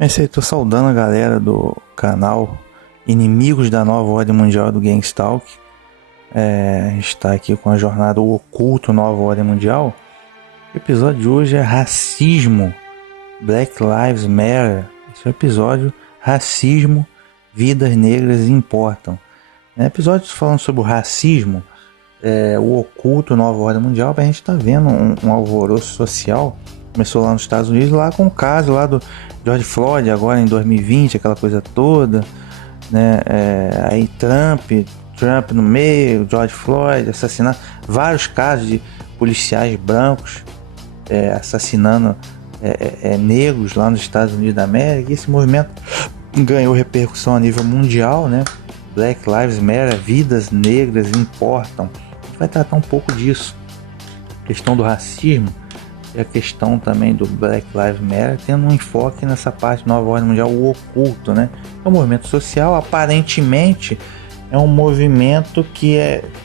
É isso aí, tô saudando a galera do canal Inimigos da Nova Ordem Mundial do Gangstalk. A gente tá aqui com a jornada O Oculto Nova Ordem Mundial. O episódio de hoje é Racismo, Black Lives Matter. Esse é o episódio Racismo, Vidas Negras Importam. Episódio falando sobre o racismo, o oculto Nova Ordem Mundial. A gente tá vendo um alvoroço social. Começou lá nos Estados Unidos, lá com o caso lá do George Floyd, agora em 2020, aquela coisa toda, né? Aí Trump no meio, George Floyd, assassinato, vários casos de policiais brancos assassinando negros lá nos Estados Unidos da América. E esse movimento ganhou repercussão a nível mundial, né? Black Lives Matter, vidas negras importam. A gente vai tratar um pouco disso, a questão do racismo e a questão também do Black Lives Matter, tendo um enfoque nessa parte Nova Ordem Mundial, o oculto, né? É um movimento social, aparentemente é um movimento que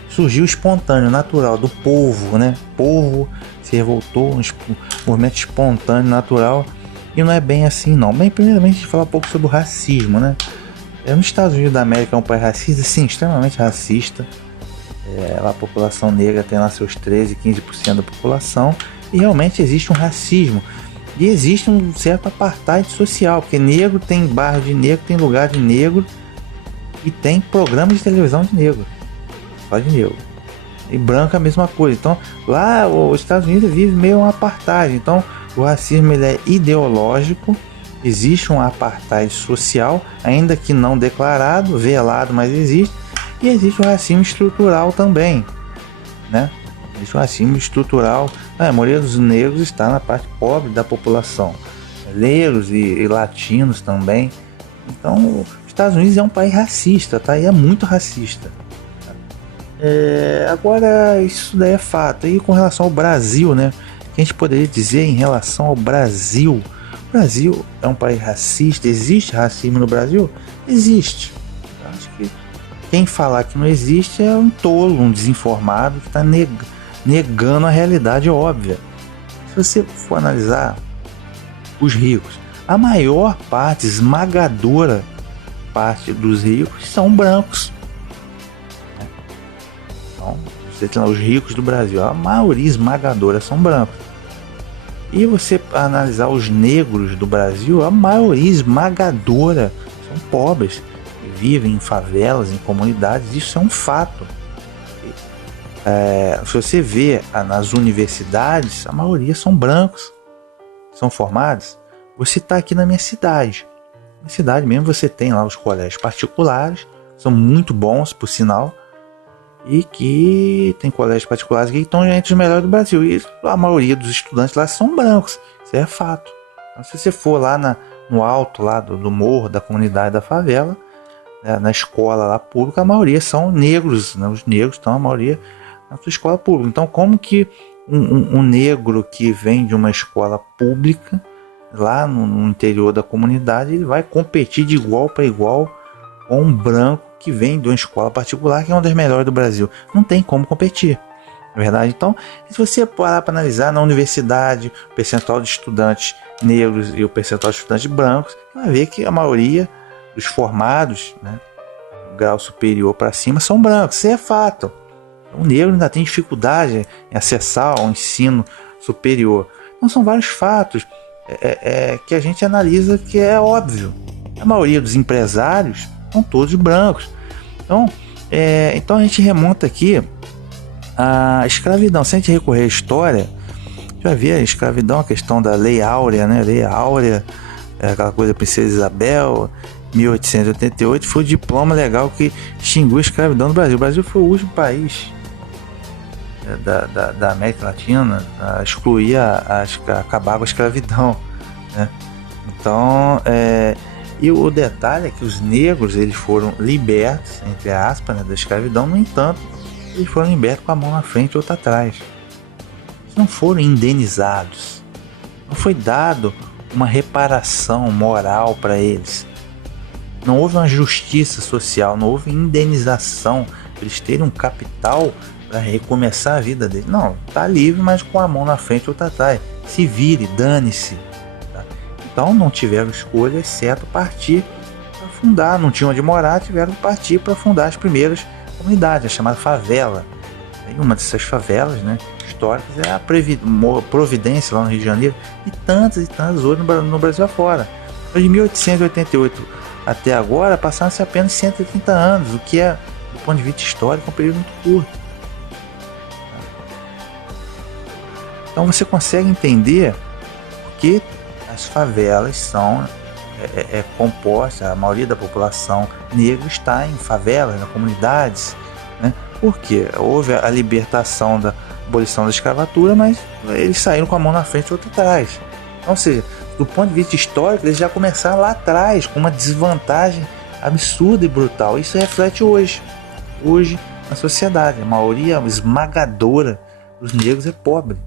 surgiu espontâneo, natural, do povo, né? O povo se revoltou, um movimento espontâneo, natural, e não é bem assim não. Bem, primeiramente a gente fala um pouco sobre o racismo, né? Nos Estados Unidos da América é um país racista, sim, extremamente racista. A população negra tem lá seus 13, 15% da população, e realmente existe um racismo e existe um certo apartheid social, porque negro tem bairro de negro, tem lugar de negro e tem programa de televisão de negro, só de negro. E branco é a mesma coisa. Então lá os Estados Unidos vive meio um apartheid. Então o racismo ele é ideológico, existe um apartheid social, ainda que não declarado, velado, mas existe. E existe o racismo estrutural também, né? Existe o racismo estrutural. A maioria dos negros está na parte pobre da população, negros e latinos também. Então, os Estados Unidos é um país racista, tá? E é muito racista. Agora, isso daí é fato. E com relação ao Brasil, né? O que a gente poderia dizer em relação ao Brasil? O Brasil é um país racista. Existe racismo no Brasil? Existe. Eu acho que quem falar que não existe é um tolo, um desinformado que está negando a realidade óbvia. Se você for analisar os ricos, a maior parte, esmagadora parte dos ricos são brancos. Então, você tem lá os ricos do Brasil, a maioria esmagadora são brancos. E você analisar os negros do Brasil, a maioria esmagadora são pobres, vivem em favelas, em comunidades. Isso é um fato. Se você vê nas universidades, a maioria são brancos, são formados. Vou citar aqui na minha cidade. Na cidade mesmo você tem lá os colégios particulares, são muito bons, por sinal, e que tem colégios particulares que estão entre os melhores do Brasil. E a maioria dos estudantes lá são brancos, isso é fato. Então, se você for lá no alto lá do morro, da comunidade da favela, na escola lá pública, a maioria são negros, né? Os negros estão a maioria na sua escola pública. Então, como que um negro que vem de uma escola pública lá no interior da comunidade, ele vai competir de igual para igual com um branco que vem de uma escola particular, que é uma das melhores do Brasil? Não tem como competir, na verdade. Então, se você parar para analisar na universidade o percentual de estudantes negros e o percentual de estudantes brancos, você vai ver que a maioria dos formados, né, grau superior para cima, são brancos. Isso é fato. O negro ainda tem dificuldade em acessar ao ensino superior. Então são vários fatos que a gente analisa, que é óbvio. A maioria dos empresários são todos brancos. Então a gente remonta aqui à escravidão. Se a gente recorrer à história, já vê a escravidão, a questão da Lei Áurea, né? Lei Áurea, aquela coisa da Princesa Isabel, 1888, foi o diploma legal que extinguiu a escravidão no Brasil. O Brasil foi o último país da América Latina a excluir, a acabar com a escravidão, né? Então, e o detalhe é que os negros eles foram libertos, entre aspas, né, da escravidão. No entanto, eles foram libertos com a mão na frente e outra atrás. Eles não foram indenizados, não foi dado uma reparação moral para eles. Não houve uma justiça social, não houve indenização para eles terem um capital para recomeçar a vida deles. Não, tá livre, mas com a mão na frente ou outra atrás. Se vire, dane-se. Tá? Então não tiveram escolha, exceto partir para fundar. Não tinham onde morar, tiveram que partir para fundar as primeiras comunidades, a chamada favela. E uma dessas favelas, né, históricas é a Providência, lá no Rio de Janeiro, e tantas outras no Brasil afora. De 1888 até agora passaram-se apenas 130 anos, o que é, do ponto de vista histórico, um período muito curto. Então você consegue entender que as favelas são compostas, a maioria da população negra está em favelas, em comunidades, né? Porque houve a libertação da abolição da escravatura, mas eles saíram com a mão na frente e outra atrás. Ou seja, do ponto de vista histórico, eles já começaram lá atrás, com uma desvantagem absurda e brutal. Isso reflete hoje na sociedade. A maioria esmagadora dos negros é pobre,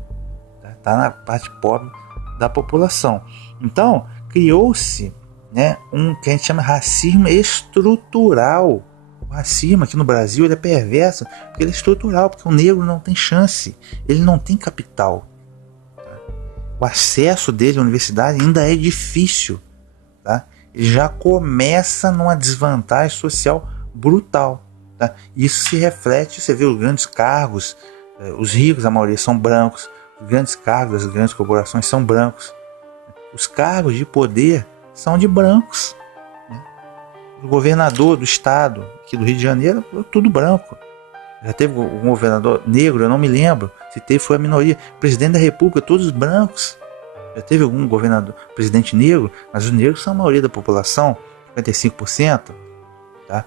está na parte pobre da população. Então, criou-se, né, um que a gente chama de racismo estrutural. O racismo aqui no Brasil ele é perverso, porque ele é estrutural, porque o negro não tem chance, ele não tem capital. O acesso dele à universidade ainda é difícil, tá? Ele já começa numa desvantagem social brutal, tá? Isso se reflete, você vê os grandes cargos, os ricos, a maioria são brancos, os grandes cargos das grandes corporações são brancos, os cargos de poder são de brancos, né? O governador do estado aqui do Rio de Janeiro, tudo branco. Já teve um governador negro, eu não me lembro. Se teve, foi a minoria. Presidente da República, todos brancos. Já teve algum governador, presidente negro, mas os negros são a maioria da população, 55%. Tá?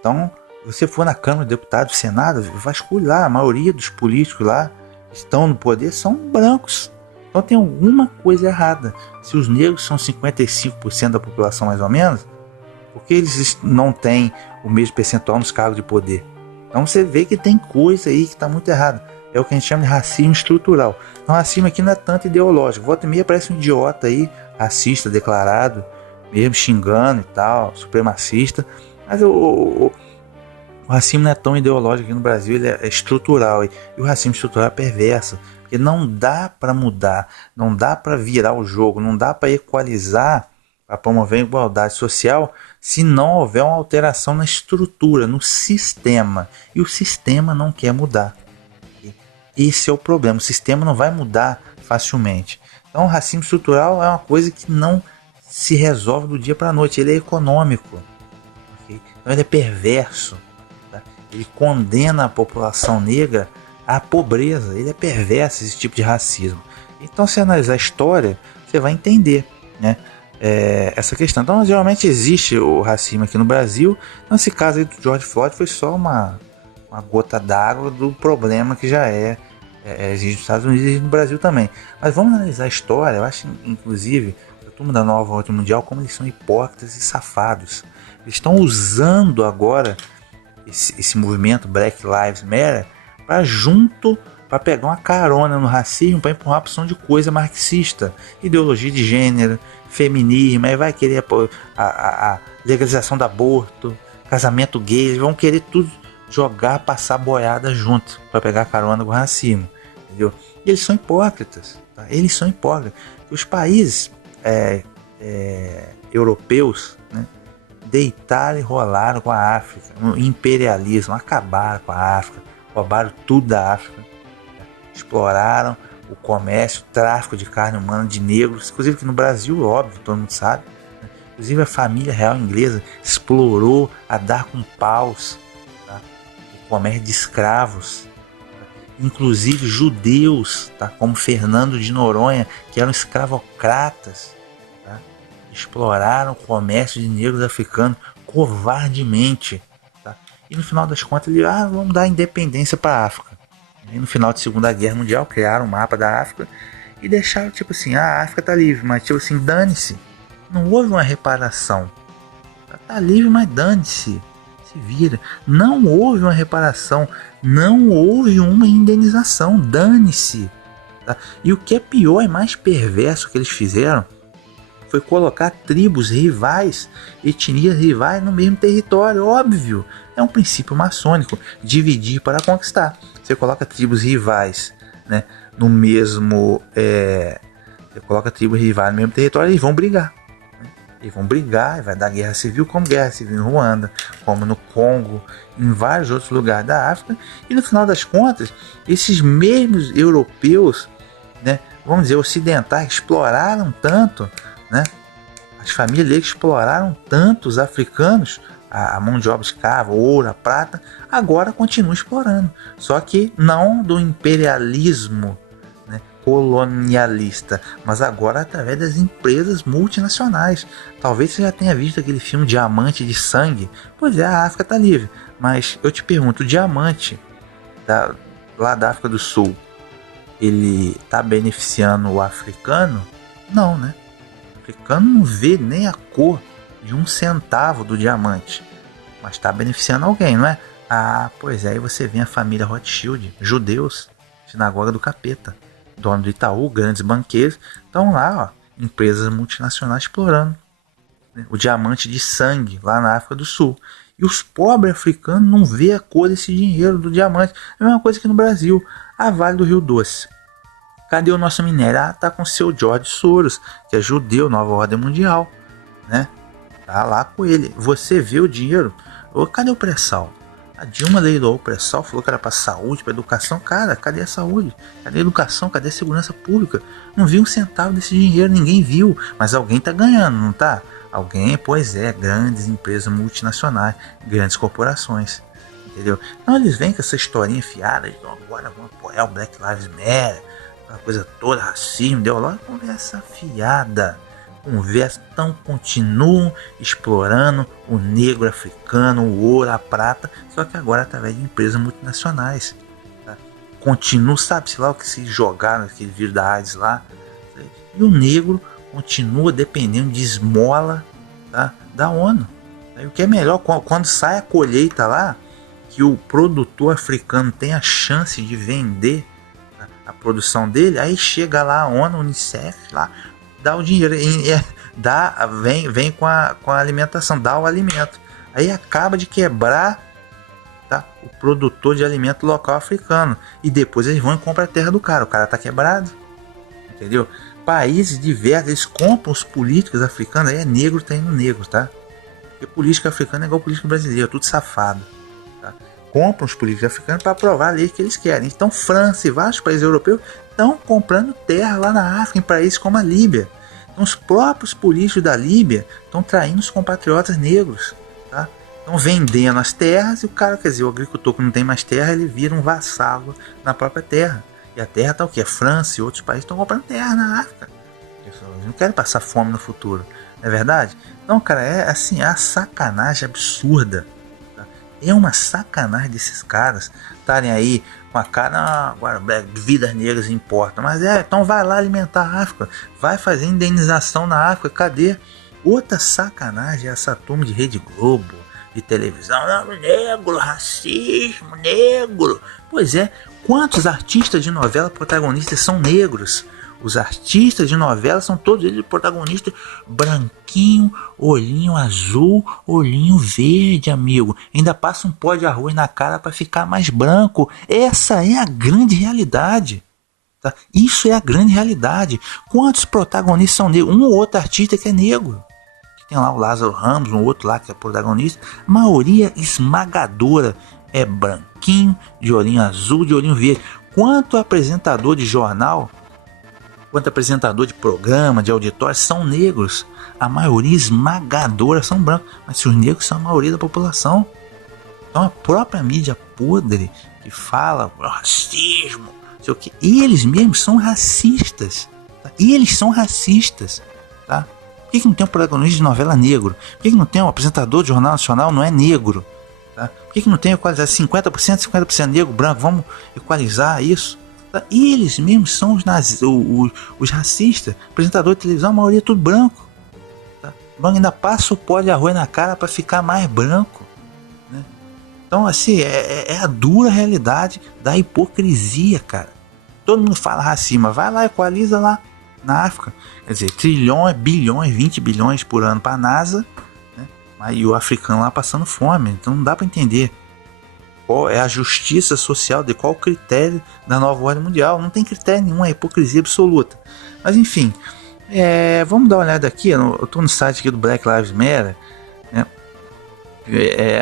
Então, se você for na Câmara de Deputados, Senado, vasculhe lá, a maioria dos políticos lá que estão no poder são brancos. Então tem alguma coisa errada. Se os negros são 55% da população mais ou menos, por que eles não têm o mesmo percentual nos cargos de poder? Então você vê que tem coisa aí que está muito errada. É o que a gente chama de racismo estrutural. Então racismo aqui não é tanto ideológico. Volta e meia parece um idiota aí, racista declarado, mesmo xingando e tal, supremacista. Mas o racismo não é tão ideológico aqui no Brasil, ele é estrutural. E o racismo estrutural é perverso. Porque não dá para mudar, não dá para virar o jogo, não dá para equalizar, para promover a igualdade social, se não houver uma alteração na estrutura, no sistema. E o sistema não quer mudar. Esse é o problema. O sistema não vai mudar facilmente. Então o racismo estrutural é uma coisa que não se resolve do dia para a noite. Ele é econômico. Okay? Então ele é perverso. Tá? Ele condena a população negra à pobreza. Ele é perverso, esse tipo de racismo. Então se analisar a história, você vai entender, né? Essa questão. Então geralmente existe o racismo aqui no Brasil. Então esse caso aí do George Floyd foi só uma gota d'água do problema que já existe nos Estados Unidos e no Brasil também. Mas vamos analisar a história. Eu acho, inclusive, a turma da nova ordem mundial, como eles são hipócritas e safados. Eles estão usando agora esse movimento Black Lives Matter para pegar uma carona no racismo, para empurrar a opção de coisa marxista, ideologia de gênero, feminismo, aí vai querer a legalização do aborto, casamento gay, eles vão querer tudo jogar, passar boiada junto para pegar carona com o racismo, entendeu? E eles são hipócritas, tá? Eles são hipócritas. Os países europeus, né, deitaram e rolaram com a África, no imperialismo, acabaram com a África, roubaram tudo da África, né? Exploraram o comércio, o tráfico de carne humana de negros, inclusive que no Brasil, óbvio, todo mundo sabe, né? Inclusive a família real inglesa explorou a dar com paus, tá? O comércio de escravos, tá? Inclusive judeus, tá? Como Fernando de Noronha, que eram escravocratas, tá? Exploraram o comércio de negros africanos covardemente, tá? E no final das contas eles vamos dar independência para a África. E no final da Segunda Guerra Mundial criaram um mapa da África e deixaram tipo assim, a África tá livre, mas tipo assim, dane-se. Não houve uma reparação. Tá livre, mas dane-se. Se vira. Não houve uma reparação, não houve uma indenização, dane-se. Tá? E o que é pior e mais perverso que eles fizeram foi colocar tribos rivais, etnias rivais no mesmo território, óbvio. É um princípio maçônico, dividir para conquistar. Você coloca tribos rivais, né, no mesmo Você coloca tribos rivais no mesmo território, eles vão brigar. Eles vão brigar, vai dar guerra civil, como guerra civil em Ruanda, como no Congo, em vários outros lugares da África. E no final das contas, esses mesmos europeus, né, vamos dizer, ocidentais, exploraram tanto, né, as famílias deles exploraram tanto os africanos, a mão de obra escrava, o ouro, a prata, agora continuam explorando. Só que não do imperialismo, né, colonialista, mas agora através das empresas multinacionais. Talvez você já tenha visto aquele filme Diamante de Sangue. Pois é, a África está livre. Mas eu te pergunto, o diamante lá da África do Sul, ele está beneficiando o africano? Não, né? O africano não vê nem a cor de 1 centavo do diamante, mas está beneficiando alguém, não é? Ah, pois é, aí você vê a família Rothschild, judeus, sinagoga do capeta, dono do Itaú, grandes banqueiros, estão lá, ó, empresas multinacionais explorando, né, o diamante de sangue lá na África do Sul. E os pobres africanos não vê a cor desse dinheiro do diamante. É a mesma coisa que no Brasil, a Vale do Rio Doce. Cadê o nosso minério? Ah, tá com o seu George Soros, que é judeu, nova ordem mundial, né? Tá lá com ele. Você vê o dinheiro. Cadê o pré-sal? A Dilma leiloou o pré-sal, falou que era para saúde, para educação. Cara, cadê a saúde? Cadê a educação? Cadê a segurança pública? Não vi 1 centavo desse dinheiro, ninguém viu. Mas alguém tá ganhando, não tá? Alguém, pois é, grandes empresas multinacionais, grandes corporações. Entendeu? Então eles vêm com essa historinha fiada, então agora vamos apoiar o Black Lives Matter, aquela coisa toda, racismo, ideológica, conversa fiada. Conversa, então continuam explorando o negro africano, o ouro, a prata, só que agora através de empresas multinacionais. Tá? Continuam, sabe-se lá o que se jogaram aquele vírus da AIDS lá, e o negro continua dependendo de esmola, tá, da ONU. E o que é melhor, quando sai a colheita lá, que o produtor africano tem a chance de vender, tá, a produção dele, aí chega lá a ONU, a Unicef, lá, dá o dinheiro, vem com a alimentação, dá o alimento. Aí acaba de quebrar, tá, o produtor de alimento local africano. E depois eles vão e compram a terra do cara. O cara tá quebrado. Entendeu? Países diversos, eles compram os políticos africanos. Aí é negro, tá indo negro, tá? Porque política africana é igual política brasileira, tudo safado. Tá? Compram os políticos africanos para aprovar a lei que eles querem. Então França e vários países europeus estão comprando terra lá na África, em países como a Líbia. Então, os próprios políticos da Líbia estão traindo os compatriotas negros, tá? Estão vendendo as terras e o cara, quer dizer, o agricultor que não tem mais terra, ele vira um vassalo na própria terra. E a terra está o quê? A França e outros países estão comprando terra na África. Eles não querem passar fome no futuro, não é verdade? Então, cara, é assim, a sacanagem absurda. Tá? É uma sacanagem desses caras estarem aí com a cara, agora vidas negras importam, mas então vai lá alimentar a África, vai fazer indenização na África, cadê? Outra sacanagem é essa turma de Rede Globo, de televisão, não, negro, racismo, negro. Pois é, quantos artistas de novela protagonistas são negros? Os artistas de novela são todos eles protagonistas branquinho, olhinho azul, olhinho verde, amigo. Ainda passa um pó de arroz na cara para ficar mais branco. Essa é a grande realidade. Tá? Isso é a grande realidade. Quantos protagonistas são negros? Um ou outro artista que é negro. Tem lá o Lázaro Ramos, um outro lá que é protagonista. A maioria esmagadora é branquinho, de olhinho azul, de olhinho verde. Quanto apresentador de jornal, quanto apresentador de programa, de auditório, são negros. A maioria esmagadora são brancos. Mas se os negros são a maioria da população. Então a própria mídia podre que fala racismo, sei o que, eles mesmos são racistas. Tá? Eles são racistas. Tá? Por que não tem um protagonista de novela negro? Por que não tem um apresentador de jornal nacional não é negro? Tá? Por que não tem equalizar 50%, 50% negro, branco? Vamos equalizar isso. E eles mesmos são os racistas. Apresentador de televisão, a maioria é tudo branco. Tá? Branco ainda passa o pó de arroz na cara para ficar mais branco. Né? Então, assim, é a dura realidade da hipocrisia, cara. Todo mundo fala racismo, vai lá, equaliza lá na África. Quer dizer, trilhões, bilhões, 20 bilhões por ano para a NASA, né? E o africano lá passando fome. Então não dá para entender. Qual é a justiça social, de qual critério da nova ordem mundial? Não tem critério nenhum, é hipocrisia absoluta. Mas enfim, vamos dar uma olhada aqui. Eu estou no site aqui do Black Lives Matter, né?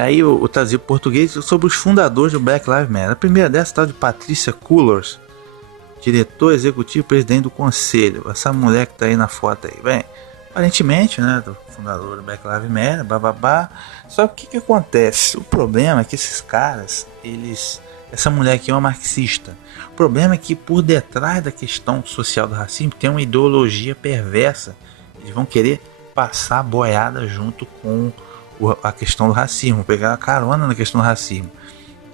Aí eu traduzi para o português sobre os fundadores do Black Lives Matter. A primeira dessa é tal de Patricia Cullors, diretor executivo e presidente do conselho. Essa mulher que está aí na foto aí, bem, aparentemente, né, do fundador do Black Lives Matter, bababá. Só que o que acontece? O problema é que esses caras, essa mulher aqui é uma marxista. O problema é que por detrás da questão social do racismo tem uma ideologia perversa. Eles vão querer passar a boiada junto com a questão do racismo, pegar a carona na questão do racismo.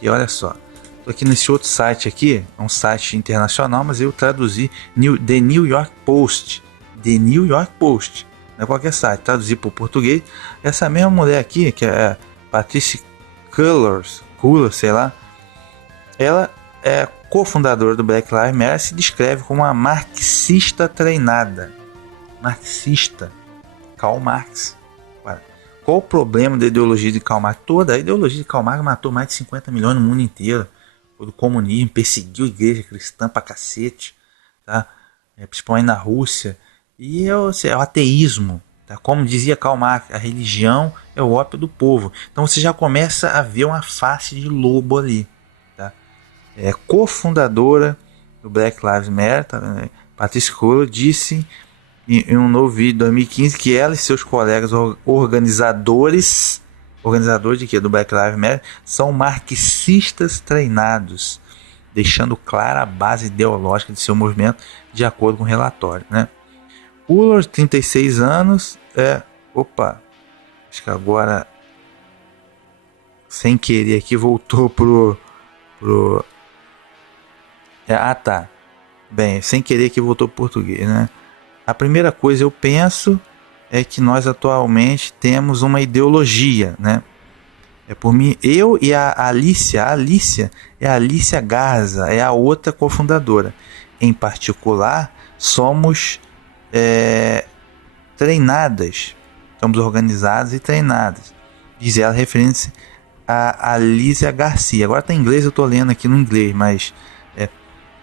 E olha só, tô aqui nesse outro site aqui, é um site internacional, mas eu traduzi The New York Post. The New York Post, não é qualquer site, traduzi para o português. Essa mesma mulher aqui, que é Patricia Cullors, sei lá, ela é cofundadora do Black Lives Matter, se descreve como uma marxista treinada. Marxista, Karl Marx. Qual o problema da ideologia de Karl Marx? Toda a ideologia de Karl Marx matou mais de 50 milhões no mundo inteiro. O comunismo perseguiu a igreja cristã pra cacete, tá? Principalmente na Rússia. E é o ateísmo, tá? Como dizia Karl Marx, a religião é o ópio do povo. Então você já começa a ver uma face de lobo ali, tá? É cofundadora do Black Lives Matter, tá? Patricia Cullors disse em um novo vídeo de 2015 que ela e seus colegas organizadores de quê? Do Black Lives Matter são marxistas treinados, deixando clara a base ideológica de seu movimento de acordo com o relatório, né? Cullors, 36 anos, acho que agora sem querer aqui voltou pro tá. Bem, sem querer que voltou pro português, né? A primeira coisa eu penso é que nós atualmente temos uma ideologia, né? Por mim, eu e a Alicia é a Alicia Garza, é a outra cofundadora. Em particular, somos treinadas, estamos organizadas e treinadas. Diz ela referindo-se a Alicia Garcia. Agora está em inglês, eu estou lendo aqui no inglês, mas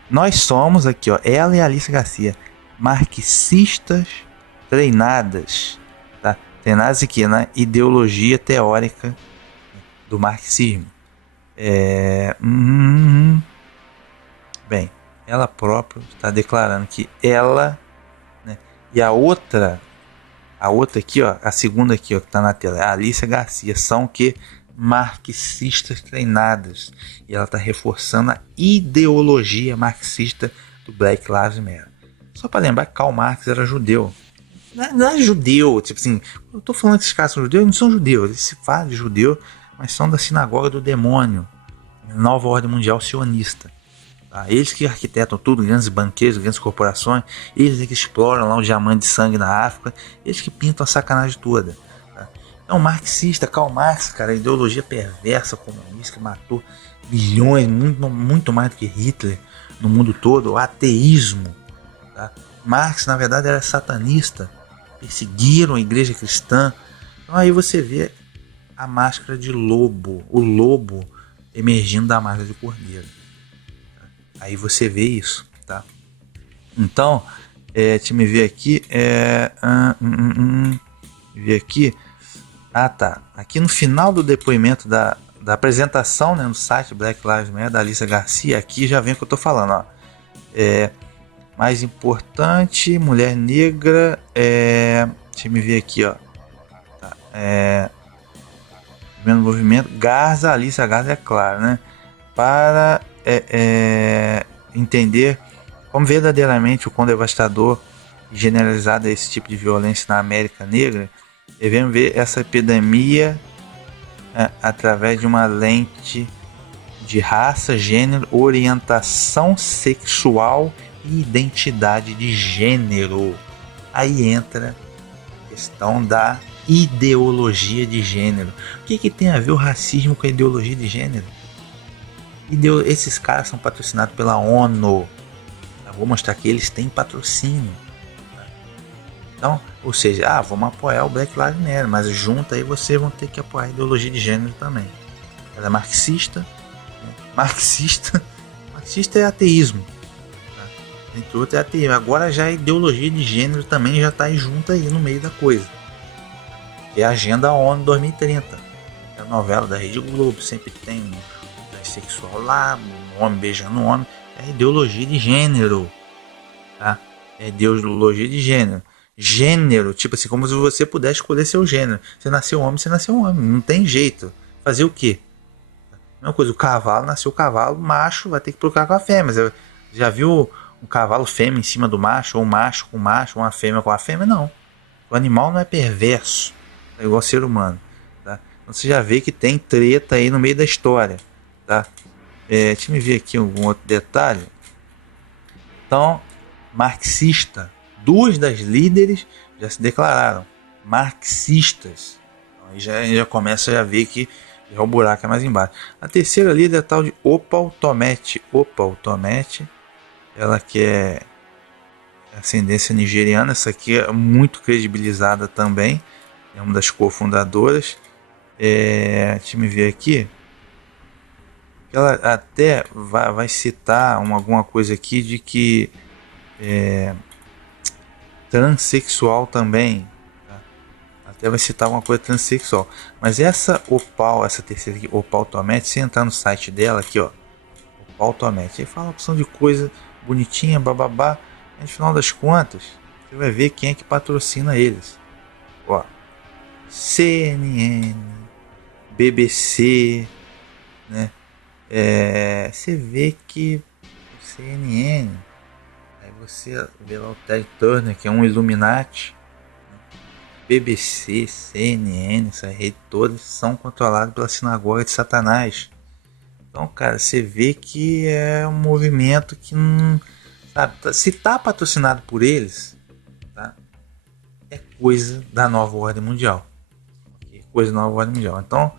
nós somos aqui, ó, ela e a Alicia Garcia, marxistas treinadas, tá? Treinadas aqui na ideologia teórica do marxismo. Bem, ela própria está declarando que ela, né, e a outra aqui, ó, a segunda aqui, ó, que está na tela, a Alicia Garcia, são que marxistas treinadas, e ela está reforçando a ideologia marxista do Black Lives Matter. Só para lembrar que Karl Marx era judeu. Não é judeu, tipo assim, eu tô falando que esses caras são judeus, eles não são judeus, eles se fazem de judeu, mas são da sinagoga do demônio, nova ordem mundial sionista. Tá? Eles que arquitetam tudo, grandes banqueiros, grandes corporações, eles que exploram lá o diamante de sangue na África, eles que pintam a sacanagem toda. Tá? Então, marxista, Karl Marx, cara, a ideologia perversa comunista que matou bilhões, muito mais do que Hitler no mundo todo, o ateísmo. Tá? Marx, na verdade, era satanista, perseguiram a igreja cristã. Então aí você vê a máscara de lobo, o lobo emergindo da máscara de cordeiro. Aí você vê isso, tá? Então, deixa eu me ver aqui, ver aqui. Tá. Aqui no final do depoimento da apresentação, né, no site Black Lives Matter da Alicia Garcia, aqui já vem o que eu tô falando, ó. Mais importante, mulher negra, deixa eu me ver aqui, ó. Tá, primeiro movimento, Garza, Alicia Garza, é claro, né? Para entender como verdadeiramente o quão devastador e generalizado é esse tipo de violência na América Negra, devemos ver essa epidemia através de uma lente de raça, gênero, orientação sexual e identidade de gênero. Aí entra a questão da ideologia de gênero. O que tem a ver o racismo com a ideologia de gênero? Esses caras são patrocinados pela ONU. Eu vou mostrar que eles têm patrocínio. Então, ou seja, vamos apoiar o Black Lives Matter, mas junto aí vocês vão ter que apoiar a ideologia de gênero também. Ela é marxista, Marxista é ateísmo, tá? Entre outros é ateísmo. Agora já a ideologia de gênero também já está junto aí no meio da coisa. É a Agenda ONU 2030. É a novela da Rede Globo, sempre tem um transexual lá, um homem beijando um homem. É a ideologia de gênero, tá? É ideologia de gênero. Gênero, tipo assim, como se você pudesse escolher seu gênero. Você nasceu homem, você nasceu homem. Não tem jeito. Fazer o quê? Mesma coisa, o cavalo nasceu cavalo, macho, vai ter que procurar com a fêmea. Você já viu um cavalo fêmea em cima do macho, ou um macho com macho, ou uma fêmea com a fêmea? Não. O animal não é perverso, é igual ser humano, tá? Então você já vê que tem treta aí no meio da história, tá? Deixa eu ver aqui algum outro detalhe. Então, marxista, duas das líderes já se declararam marxistas. Então, aí já começa a ver que o buraco é mais embaixo. A terceira líder é a tal de Opal Tometi. Opal Tometi, ela que é ascendência nigeriana. Essa aqui é muito credibilizada também. É uma das cofundadoras. Deixa eu me ver aqui. Ela até vai citar alguma coisa aqui de que transexual também. Até vai citar uma coisa transexual. Mas essa Opal, essa terceira aqui, Opal Tometi, se entrar no site dela aqui, ó, Opal Tometi, aí fala uma opção de coisa bonitinha, bababá. E no final das contas, você vai ver quem é que patrocina eles. Ó, CNN, BBC, né? Você vê que o CNN, aí você vê lá o Ted Turner, que é um Illuminati. BBC, CNN, essa rede todas são controladas pela sinagoga de Satanás. Então, cara, você vê que é um movimento que não, sabe, se tá patrocinado por eles, tá? É coisa da nova ordem mundial. É coisa da nova ordem mundial. Então,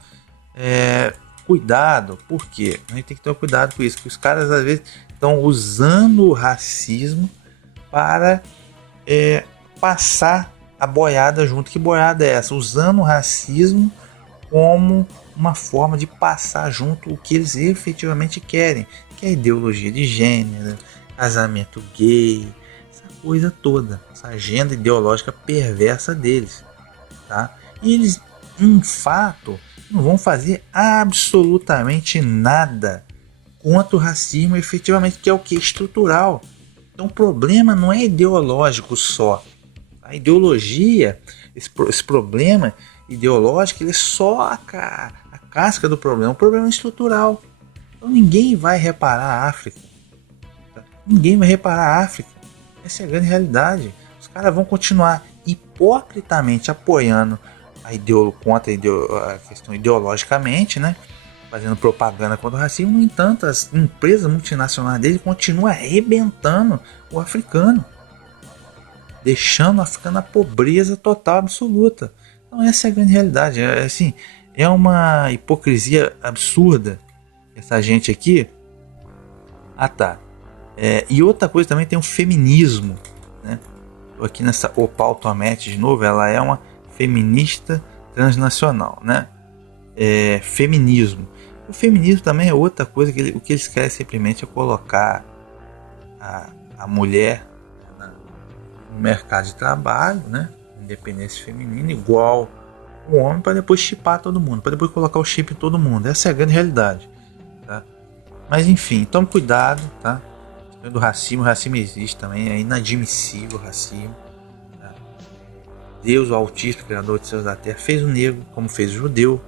cuidado, porque a gente tem que ter cuidado com isso, que os caras às vezes estão usando o racismo para passar a boiada junto. Que boiada é essa? Usando o racismo como uma forma de passar junto o que eles efetivamente querem, que é a ideologia de gênero, casamento gay, essa coisa toda, essa agenda ideológica perversa deles, tá? E eles, em fato, não vão fazer absolutamente nada contra o racismo efetivamente, que é o que? Estrutural. Então o problema não é ideológico só. A ideologia, esse problema ideológico, ele é só a casca do problema. O problema é estrutural. Então ninguém vai reparar a África. Tá? Ninguém vai reparar a África. Essa é a grande realidade. Os caras vão continuar hipocritamente apoiando contra a questão ideologicamente, né? Fazendo propaganda contra o racismo. No entanto, as empresas multinacionais dele continuam arrebentando o africano, deixando o africano na pobreza total, absoluta. Então essa é a grande realidade. É uma hipocrisia absurda essa gente aqui. Tá. E outra coisa também, tem o feminismo, né? Tô aqui nessa Opal Tometi de novo. Ela é uma feminista transnacional, né? Feminismo. O feminismo também é outra coisa, que o que eles querem simplesmente é colocar a mulher no mercado de trabalho, né? Independência feminina, igual o homem, para depois chipar todo mundo, para depois colocar o chip em todo mundo. Essa é a grande realidade, tá? Mas enfim, tome cuidado, tá? Do racismo. O racismo existe também, é inadmissível o racismo, tá? Deus, o Altíssimo, Criador dos céus da terra, fez o negro como fez o judeu,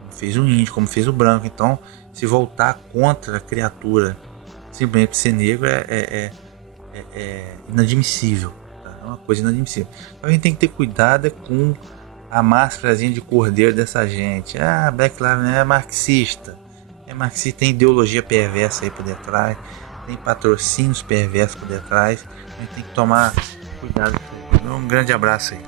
como fez o índio, como fez o branco. Então, se voltar contra a criatura simplesmente por ser negro é inadmissível. É uma coisa inadmissível. Então a gente tem que ter cuidado com a máscarazinha de cordeiro dessa gente. Black Lives Matter é marxista. Tem ideologia perversa aí por detrás. Tem patrocínios perversos por detrás. A gente tem que tomar cuidado. Um grande abraço aí.